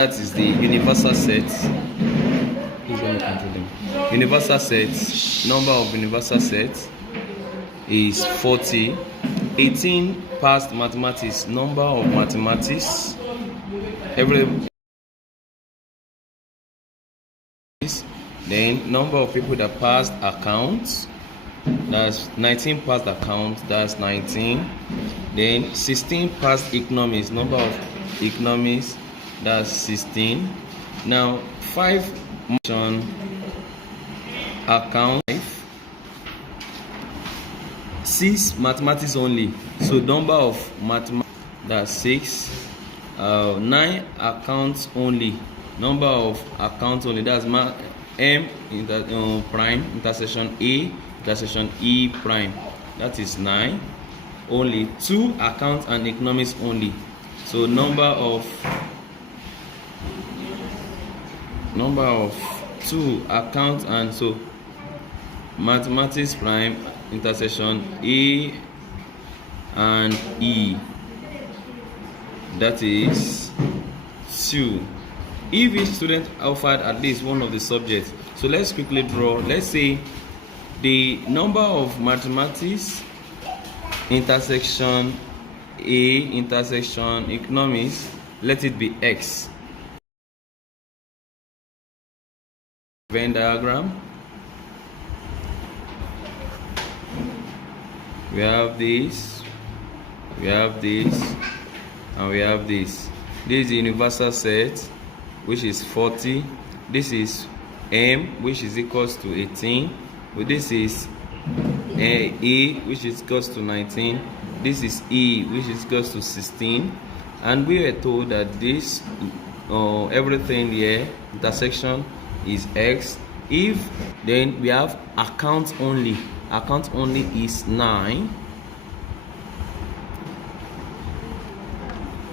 That is the universal set. Please let me continue. Universal set, number of universal sets is 40. 18 passed mathematics, number of mathematics. Then number of people that passed accounts, that's 19 passed accounts, that's 19. Then 16 passed economics, number of economics, that's 16. Now 5 account, 6 mathematics only, so number of mathematics, that's 6. 9 accounts only, number of accounts only, that's M prime intersection A intersection E prime, that is 9 only. 2 accounts and economics only, so number of 2 accounts, and so mathematics prime intersection A and E, that is 2. If each student offered at least one of the subjects, so let's quickly draw. Let's say the number of mathematics intersection A intersection economics, let it be X. Venn diagram. We have this, we have this, and we have this. This is the universal set, which is 40. This is M, which is equals to 18. But this is A, which is equals to 19. This is E, which is equals to 16. And we were told that this everything here intersection is X. If then we have account only. Account only is 9.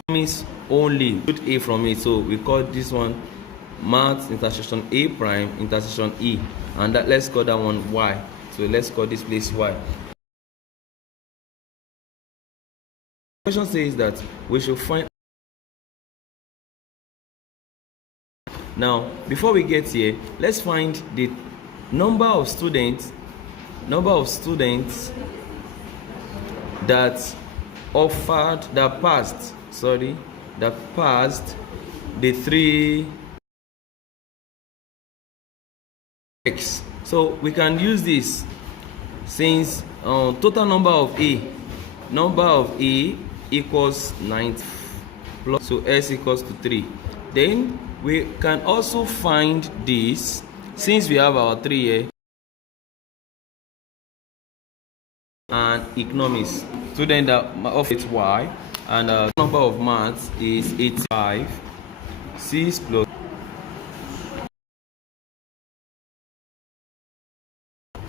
Is only put A from it, so we call this one math intersection A prime intersection E, and that, let's call that one Y. So let's call this place Y. The question says that we should find. Now before we get here, let's find the number of students that offered, that passed the 3 X. So we can use this, since total number of A equals 9 plus, so S equals to 3. Then we can also find this, since we have our 3 here, and economics. Student that of it Y, and number of maths is 85. 6 plus,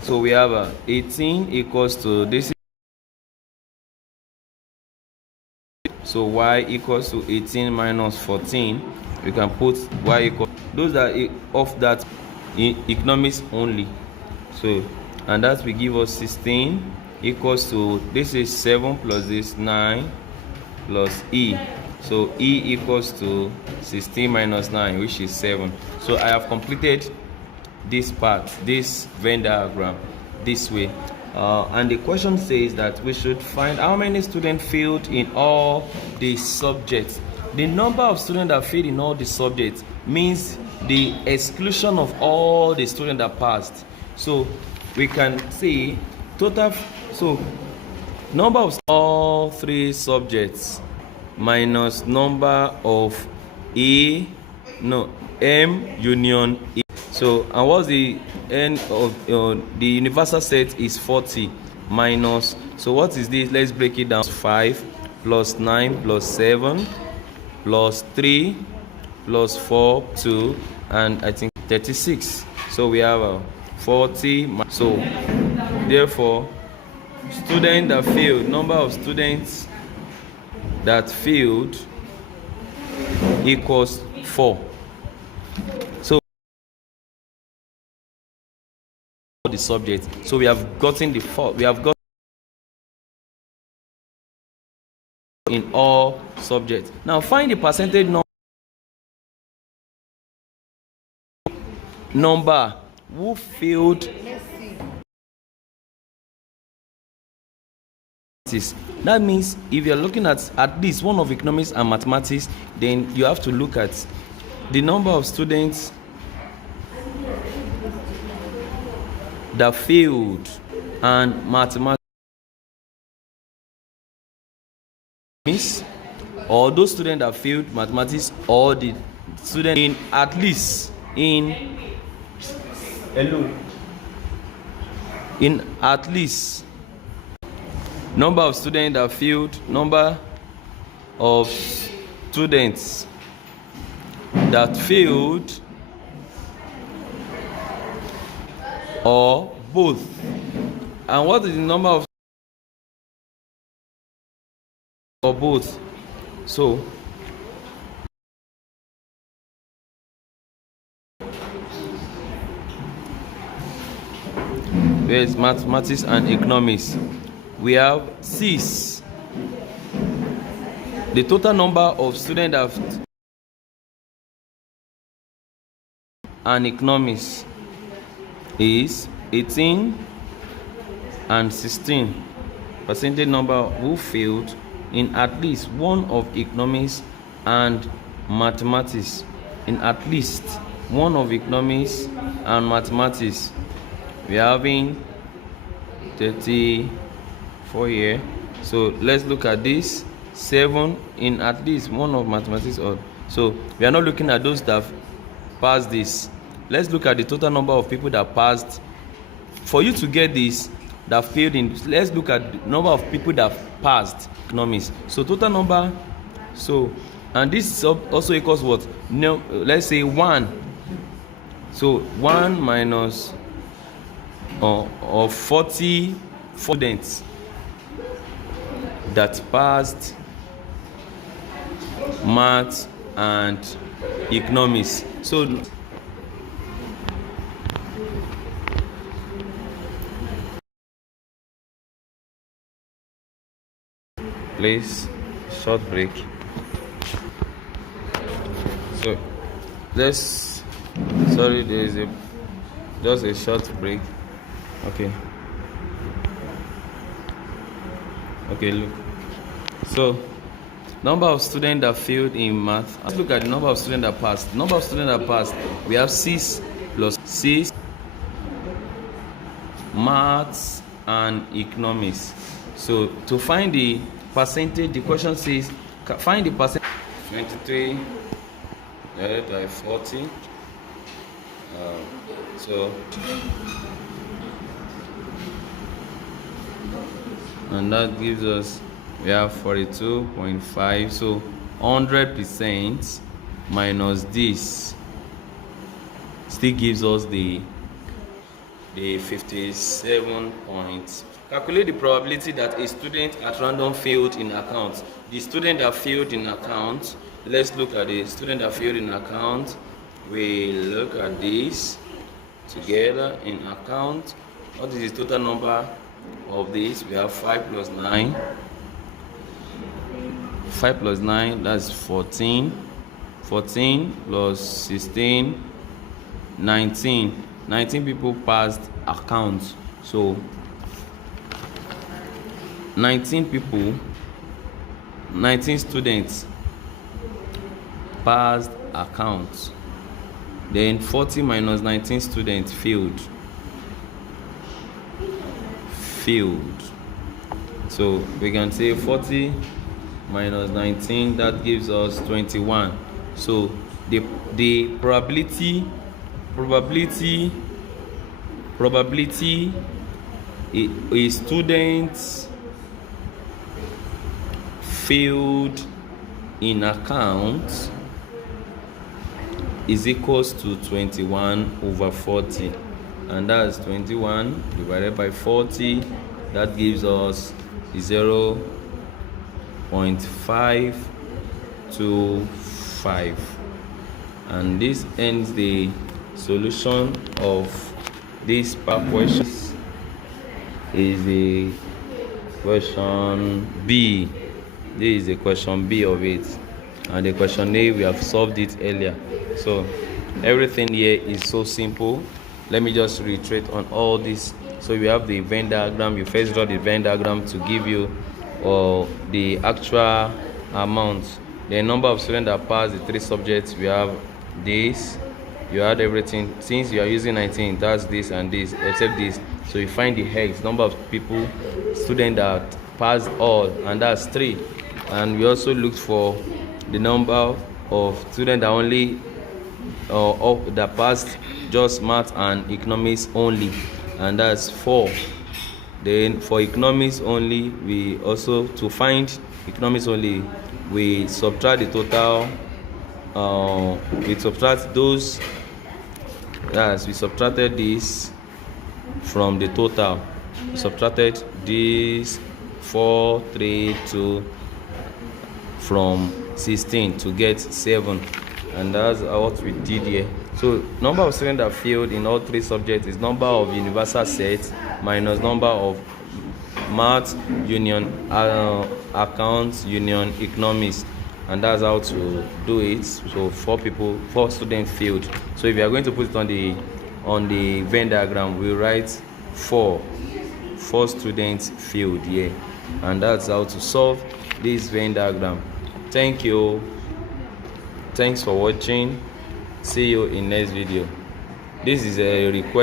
so we have 18 equals to this, so Y equals to 18 minus 14. We can put Y equal, those are of that in economics only, so, and that will give us 16 equals to, this is 7 plus this 9 plus E, so E equals to 16 minus 9, which is 7. So I have completed this part, this Venn diagram, this way. And the question says that we should find how many students failed in all the subjects. The number of students that failed in all the subjects means the exclusion of all the students that passed. So we can say total, so number of all 3 subjects minus number of M union E. So, and what's the end of the universal set is 40 minus, so what is this? Let's break it down. 5 plus 9 plus 7 plus 3 plus 4, 2, and I think 36. So we have 40. So therefore, student that failed, number of students that failed equals 4. So the subject, so we have gotten the 4, we have got in all subjects. Now find the percentage number number who failed. That means if you're looking at least one of economics and mathematics, then you have to look at the number of students that failed and mathematics, or those students that failed mathematics, or the student in at least in at least number of students that failed, number of students that failed, or both. And what is the number of or both? So there is mathematics and economics. We have 6. The total number of students that and economics is 18 and 16. Percentage number who failed in at least one of economics and mathematics. In at least one of economics and mathematics, we are having 34 here. So let's look at this. 7 in at least one of mathematics. Or so we are not looking at those that passed this. Let's look at the total number of people that passed. For you to get this that failed in, let's look at the number of people that passed economics. So total number, so, and this also equals what? No, let's say 1. So 1 minus or 40 students that passed math and economics. So please, short break. So let's, sorry, there is just a short break. Okay, look. So number of students that failed in math. Let's look at the number of students that passed. Number of students that passed, we have 6 plus 6 maths and economics. So to find the percentage, the question says find the percentage. 23 divided by 40. So and that gives us, we have 42.5. So 100% minus this still gives us the 57 points. Calculate the probability that a student at random failed in account. The student that failed in account, let's look at the student that failed in account. We look at this together in account. What is the total number of this? We have 5 plus 9. 5 plus 9, that's 14. 14 plus 16, 19. 19 people passed account. So 19 people, 19 students passed account. Then 40 minus 19 students failed. So we can say 40 minus 19, that gives us 21. So the probability a student failed in account is equals to 21 over 40, and that's 21 divided by 40. That gives us 0.525, and this ends the solution of this part question. Is the question B. This is the question B of it, and the question A, we have solved it earlier. So Everything here is so simple. Let me just reiterate on all this. So we have the Venn diagram. You first draw the Venn diagram to give you the actual amount, the number of students that pass the 3 subjects. We have this, you add everything. Since you are using 19, that's this and this except this, so you find the hex, number of people, students that pass all, and that's 3. And we also looked for the number of students that only that passed just math and economics only, and that's 4. Then for economics only, we also, to find economics only, we subtract the total, we subtract those, yes, we subtracted this from the total. We subtracted this 4, 3, 2 from 16 to get 7, and that's what we did here. So number of students that failed in all 3 subjects is number of universal sets minus number of math union accounts union economics, and that's how to do it. So 4 students failed. So if you are going to put it on the Venn diagram, we write 4 students failed here, and that's how to solve this Venn diagram. Thank you. Thanks for watching. See you in next video. This is a request.